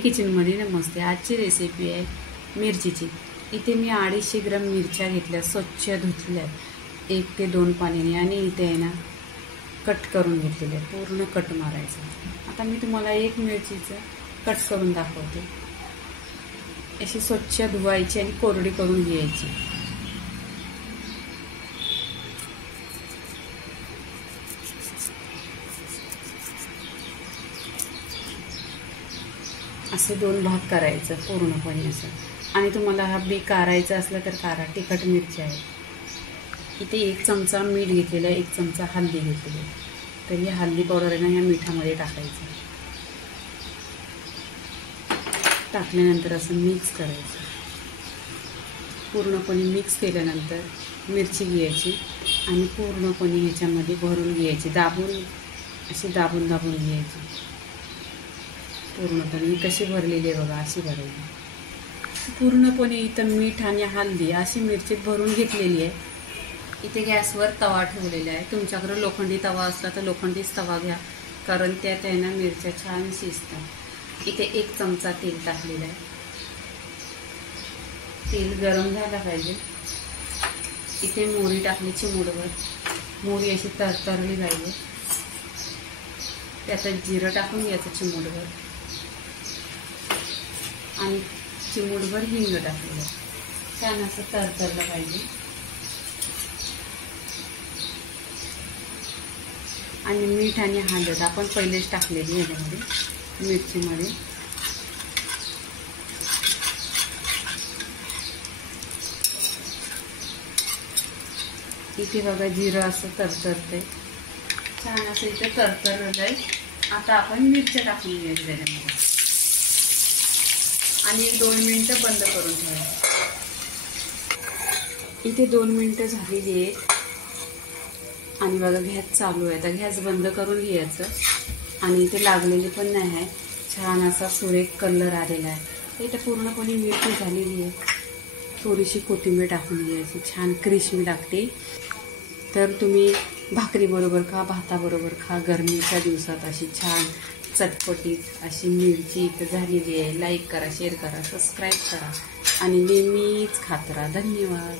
किचनमध्ये नमस्ते. आजची रेसिपी आहे मिरचीची. इथे मी 250 ग्राम मिरच्या घेतल्या, स्वच्छ धुतल्या 1 ते 2 पाण्याने आणि इथे आहे ना कट करून घेतलेले, पूर्ण कट मारायचं. आता मी तुम्हाला एक मिरचीचं कट करून दाखवते. अशी स्वच्छ धुवायची आणि कोरडी करून घ्यायची. असे 2 भाग करायचं पूर्णपणे असं. आणि तुम्हाला हा बी कारायचा असला तर कारा. तिखट मिरची आहे. इथे 1 चमचा मीठ घेतलेलं आहे, 1 चमचा हळदी घेतलेली आहे. तर ही हळदी पावडर आहे ना या मिठामध्ये टाकायचं. टाकल्यानंतर असं मिक्स करायचं. पूर्णपणे मिक्स केल्यानंतर मिरची घ्यायची आणि पूर्णपणे ह्याच्यामध्ये भरून घ्यायची. अशी दाबून घ्यायची. पूर्णपणे कशी भरलेली आहे बघा, अशी भरायची. पूर्णपणे इथं मीठ आणि हळदी अशी मिरची भरून घेतलेली आहे. इथे गॅसवर तवा ठेवलेला आहे. तुमच्याकडे लोखंडी तवा असला तर लोखंडीच तवा घ्या, कारण त्यात आहे ना मिरच्या छान शिजतात. इथे 1 चमचा तेल टाकलेलं आहे. तेल गरम झालं पाहिजे. इथे मोहरी टाकली चिमूटभर. मोहरी अशी तरतरली पाहिजे. त्यात जिरं टाकून घ्यायचं चिमूटभर आणि चिमूटभर हिंग टाकलेलं. छान असं तरतरलं पाहिजे. आणि मीठ आणि हळद आपण पहिलेच टाकलेली ह्याच्यामध्ये मिरचीमध्ये. इथे बघा जिरं असं तरतरते. छान असं इथे तरतरलं आहे. आता आपण मिरच्या टाकून घ्यायच्या त्याच्यामध्ये आणि 2 मिनिटं बंद करून ठेवायचं. इथे 2 मिनिटं झालेली आहेत आणि बघा गॅस चालू आहे. आता गॅस बंद करून घ्यायचं. आणि इथे लागलेली पण नाही आहे. छान असा सुरेख कलर आलेला आहे. इथे पूर्णपणे मिरची झालेली आहे. थोडीशी कोथिंबीर टाकून घ्यायची. छान क्रिस्पी लागते. तर तुम्ही भाकरीबरोबर खा, भाताबरोबर खा. गरमीच्या दिवसात अशी छान चटपटीत अशी मिरची इथं झालेली आहे. लाईक करा, शेअर करा, सबस्क्राईब करा आणि नेहमीच खात राहा. धन्यवाद.